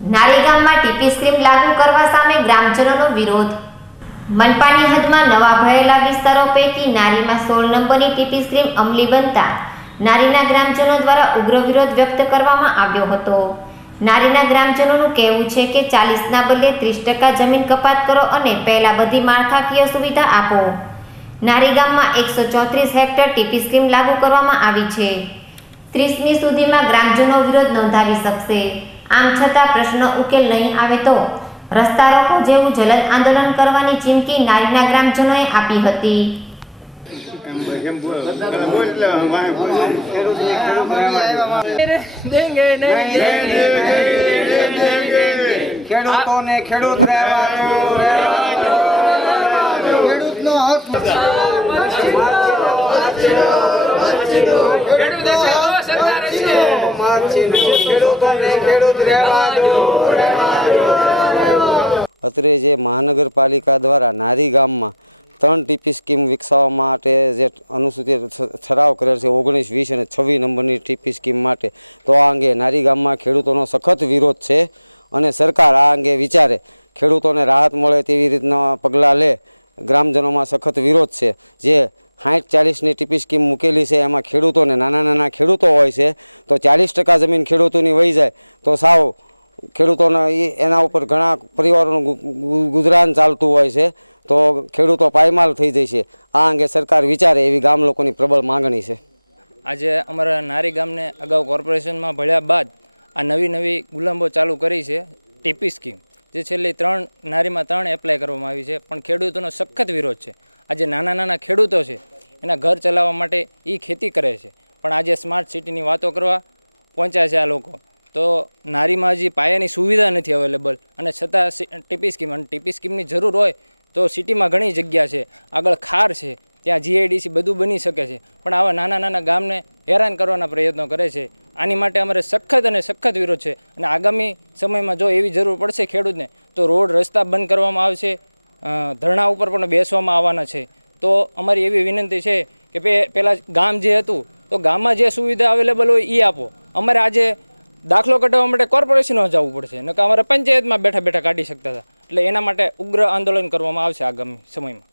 નારી ગામમાં TP scheme લાગુ કરવા સામે ગ્રામજનોનો વિરોધ. મનપાની હદમાં નવા ભરેલા વિસ્તારો પૈકી નારીમાં સોળ નંબરની ટીપી સ્કીમ અમલી બનતા નારીના ગ્રામજનો દ્વારા ઉગ્ર વિરોધ વ્યક્ત કરવામાં આવ્યો હતો. નારીના ગ્રામજનોનું કહેવું છે કે ચાલીસના બદલે ત્રીસ ટકા જમીન કપાત કરો અને પહેલા બધી માળખાકીય સુવિધા આપો. નારી ગામમાં એકસો ચોત્રીસ હેક્ટર ટીપી સ્કીમ લાગુ કરવામાં આવી છે. ત્રીસમી સુધીમાં ગ્રામજનો વિરોધ નોંધાવી શકશે. આમ છતાં પ્રશ્ન ઉકેલ નહીં આવે તો? રસ્તા રોકો જેવું જલદ આંદોલન કરવાની ચીમકી નારીના ગ્રામજનોએ આપી હતી. એમ એમ ખેડૂતનો પેલા અત્રે જે મહાનગરપાલિકા દ્વારા નારી ગામમાં ત્રણ ટીપી સ્કીમ વિકસાવવા માટે જે અનુસૂચિત ઠરાવ કરેલ છે, ઓગણીસ, વીસ અને છવ્વીસ નંબરની ટીપી સ્કીમ માટે, તો આ અંગે નારી ગામમાં ખેડૂતોનો સખત વિરોધ છે અને સરકાર આ અંગે વિચારે ખેડૂતોને રાહત મળે તેવી રીતના પગલાં લે, ગ્રામજનોમાં સખત વિરોધ છે. જે સાઠ ચાલીસની ટીપી સ્કીમ મૂકેલી છે, એમાં ખેડૂતોને નાના નાના ખેડૂતો હોય છે, તો ચાલીસ ટકા જમીન ખેડૂતોની વહી જાય, તો સાવ ખેડૂતોના એના ઉપર ઘણા પરિવારોનું ગુજરાન ચાલતું હોય છે, તો ખેડૂતો પાયમાલ થઈ જાય છે. આ અંગે સરકાર વિચારે એવી ગામ લોકોની પ્રબળ માગણી છે. આજે અમારા નારી ગામને અગાઉ કોર્પોરેશનમાં ભળ્યા બાદ આ નવી નવી ગુલામો ચાલુ કરી છે ટીપી સ્કીમ. જે છેલ્લી ત્રણ, નારીમાં ત્રણ એપ્લાય કરવામાં આવી છે, પણ ખેડૂતોનો સખત વિરોધ છે. આજે નાના નાના ખેડૂતો છે, એના ઘર ચલાવવા માટે એ ખેતી કરે છે. પણ આજે સ્માર્ટ સિટીની વાતો કરવા પહોંચ્યા છે આ લોકો. તો નારીમાં હજી પાયાની સુવિધા નથી અવેલેબલ અને છતાં ટીપી સ્કીમ અને ટીપી સ્કીમની જરૂર હોય તો સિટીમાં ઘણી જગ્યા છે. આગળ ખાર છે, ત્યાં જીઆઈડીસી બધું બની શકે છે. પણ આવા નાના નાના ગામને હેરાન કરવાના પ્રયત્નો કરે છે. આની માટે અમારે સખત અને સખત વિરોધ છે. અને આગામી સમયમાં જો એવી જરૂર પડશે ખેડૂતને, તો રોડ રસ્તા બંધ કરવામાં આવશે ધરણા ઉપર પણ બેસવામાં આવવાના છે. તો અમારી એવી વિનંતી છે કે પે પહેલાં ગામ જે હતું, તો ગામમાં જે સુવિધા અવેલેબલ હોય એ આપો. અમારે આજે દાખલો કઢાવવા માટે કોર્પોરેશનમાં જવું પડશે. નકર અમારે પંચાયતમાં બેઠા બેઠા કાઢી શકતા હતા. એટલે એના માટે ઉગ્ર આંદોલન કરવામાં આવશે આગામી સમયમાં.